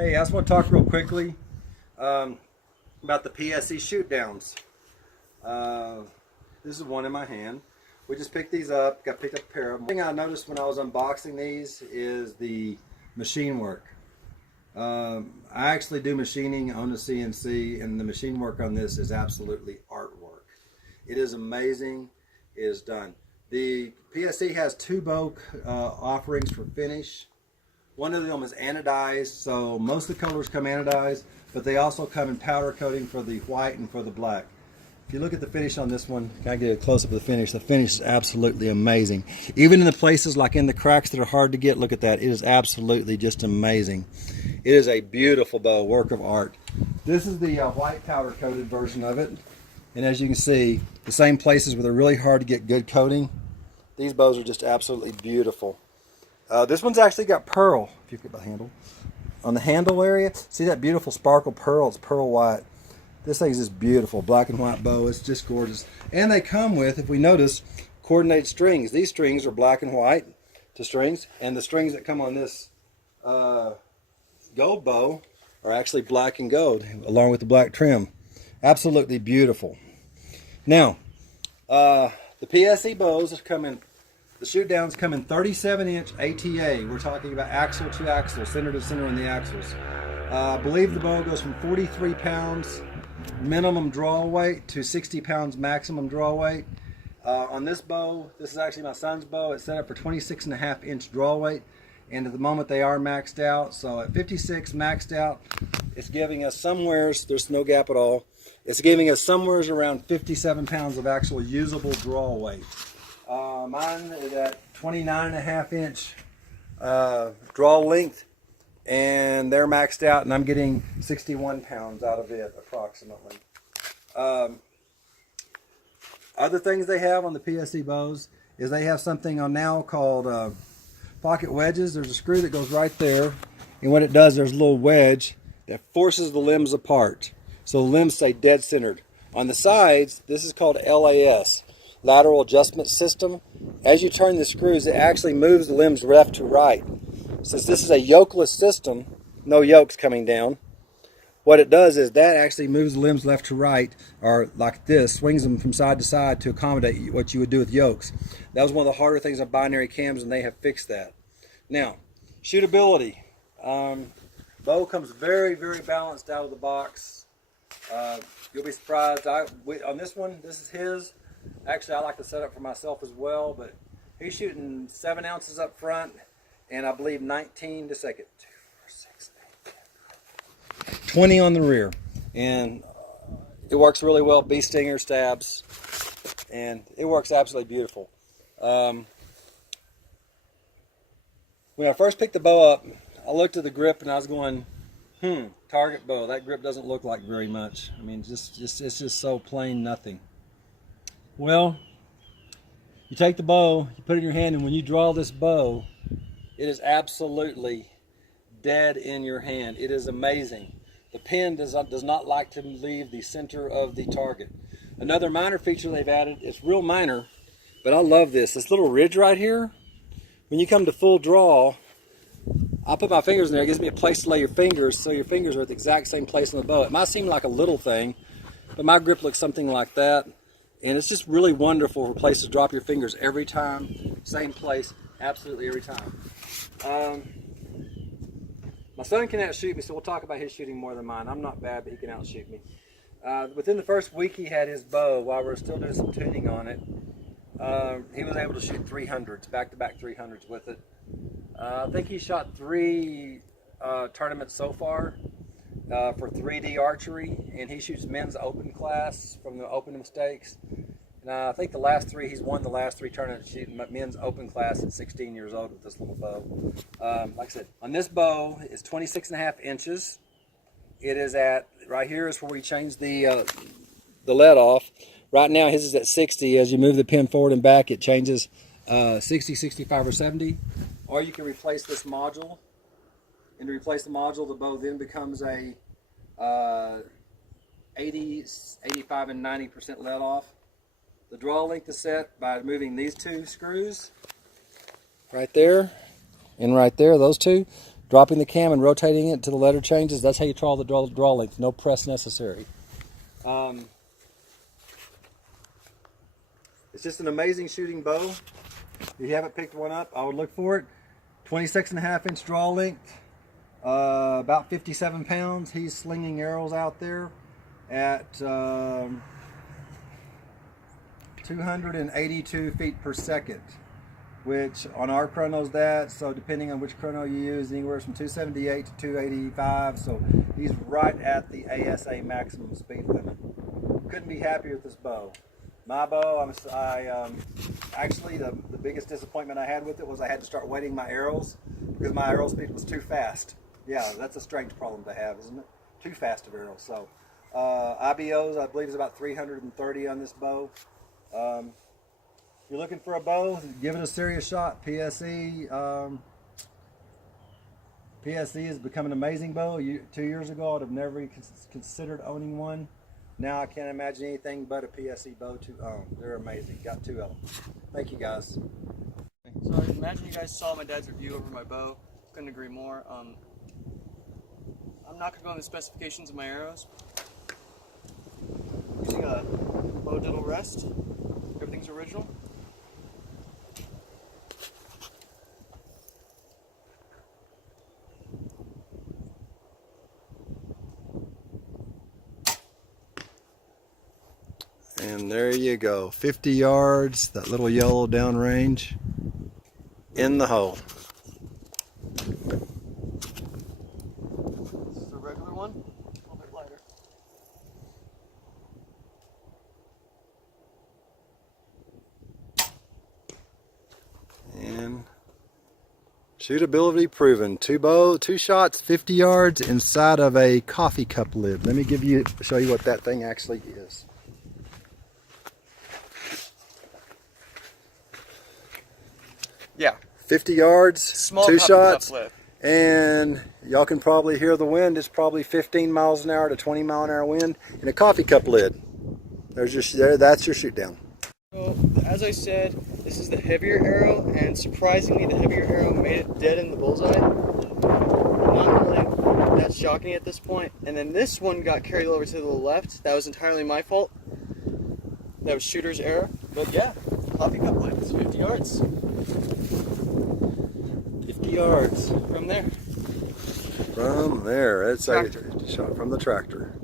Hey, I just want to talk real quickly about the PSE Shootdowns. This is one in my hand. We just picked these up, picked up a pair of them. The thing I noticed when I was unboxing these is the machine work. I actually do machining on the CNC, and the machine work on this is absolutely artwork. It is amazing. It is done. The PSE has two bow offerings for finish. One of them is anodized, so most of the colors come anodized, but they also come in powder coating for the white and for the black. If you look at the finish on this one, can I get a close-up of the finish? The finish is absolutely amazing. Even in the places like in the cracks that are hard to get, look at that. It is absolutely just amazing. It is a beautiful bow, work of art. This is the white powder coated version of it. And as you can see, the same places where they're really hard to get good coating, these bows are just absolutely beautiful. This one's actually got pearl, if you look at the handle. On the handle area, see that beautiful sparkle pearl? It's pearl white. This thing's just beautiful, black and white bow. It's just gorgeous. And they come with, if we notice, coordinated strings. These strings are black and white to strings, and the strings that come on this gold bow are actually black and gold, along with the black trim. Absolutely beautiful. Now, the PSE bows come in. The Shootdowns come in 37-inch ATA. We're talking about axle to axle, center to center on the axles. I believe the bow goes from 43 pounds minimum draw weight to 60 pounds maximum draw weight. On this bow, this is actually my son's bow. It's set up for 26.5-inch draw weight, and at the moment they are maxed out. So at 56 maxed out, it's giving us somewheres, there's no gap at all, it's giving us somewheres around 57 pounds of actual usable draw weight. Mine is at 29.5-inch draw length, and they're maxed out, and I'm getting 61 pounds out of it approximately. Other things they have on the PSE bows is they have something on now called pocket wedges. There's a screw that goes right there, and what it does, there's a little wedge that forces the limbs apart, so the limbs stay dead centered. On the sides, this is called LAS, lateral adjustment system. As you turn the screws, it actually moves the limbs left to right. Since this is a yokeless system, no yokes coming down, what it does is that actually moves the limbs left to right, or like this, swings them from side to side to accommodate what you would do with yokes. That was one of the harder things on binary cams, and they have fixed that. Now, shootability. Bow comes very, very balanced out of the box. You'll be surprised. On this one, this is his. Actually, I like to set up for myself as well, but he's shooting 7 ounces up front, and I believe 19, just a second, 2, 4, 6, 8, 20 on the rear. And it works really well, bee stinger stabs, and it works absolutely beautiful. When I first picked the bow up, I looked at the grip and I was going, target bow, that grip doesn't look like very much. I mean, it's just so plain nothing. Well, you take the bow, you put it in your hand, and when you draw this bow, it is absolutely dead in your hand. It is amazing. The pen does not like to leave the center of the target. Another minor feature they've added, it's real minor, but I love this. This little ridge right here, when you come to full draw, I put my fingers in there. It gives me a place to lay your fingers, so your fingers are at the exact same place on the bow. It might seem like a little thing, but my grip looks something like that. And it's just really wonderful for a place to drop your fingers every time. Same place, absolutely every time. My son can outshoot me, so we'll talk about his shooting more than mine. I'm not bad, but he can outshoot me. Within the first week he had his bow, while we were still doing some tuning on it, he was able to shoot 300s, back-to-back 300s with it. I think he shot 3 tournaments so far. For 3D archery, and he shoots men's open class from the open stakes. And I think the last 3, he's won the last 3 tournaments shooting men's open class at 16 years old with this little bow. Like I said, on this bow, it's 26.5 inches. It is at, right here is where we change the lead off. Right now his is at 60. As you move the pin forward and back, it changes 60, 65, or 70. Or you can replace this module. And to replace the module, the bow then becomes a 80, 85, and 90% let off. The draw length is set by moving these 2 screws right there and right there, those 2. dropping the cam and rotating it until the letter changes. That's how you draw the draw length. No press necessary. It's just an amazing shooting bow. If you haven't picked one up, I would look for it. 26.5-inch draw length, about 57 pounds. He's slinging arrows out there at 282 feet per second, which on our chronos so depending on which chrono you use, anywhere from 278 to 285, so he's right at the ASA maximum speed limit. Couldn't be happier with this bow. My bow, actually the biggest disappointment I had with it was I had to start weighting my arrows because my arrow speed was too fast. Yeah, that's a strange problem to have, isn't it? Too fast of arrows. So IBOs, I believe, is about 330 on this bow. If you're looking for a bow, give it a serious shot. PSE has become an amazing bow. 2 years ago, I'd have never considered owning one. Now I can't imagine anything but a PSE bow to own. They're amazing. Got 2 of them. Thank you, guys. So I imagine you guys saw my dad's review over my bow. Couldn't agree more. I'm not going to go into the specifications of my arrows. Using a bow diddle rest. Everything's original. And there you go, 50 yards, that little yellow downrange in the hole. This is a regular one, a little bit lighter. And shootability proven. 2 shots, 50 yards inside of a coffee cup lid. Let me show you what that thing actually is. Yeah. 50 yards, Small 2 shots, lid. and y'all can probably hear the wind. It's probably 15 miles an hour to 20 mile an hour wind in a coffee cup lid. That's your shoot down. So, as I said, this is the heavier arrow, and surprisingly, the heavier arrow made it dead in the bullseye. Not really that shocking at this point. And then this one got carried over to the left. That was entirely my fault. That was shooter's error. But yeah, coffee cup lid. It's 50 yards. 50 yards. From there. From there. It's a shot from the tractor.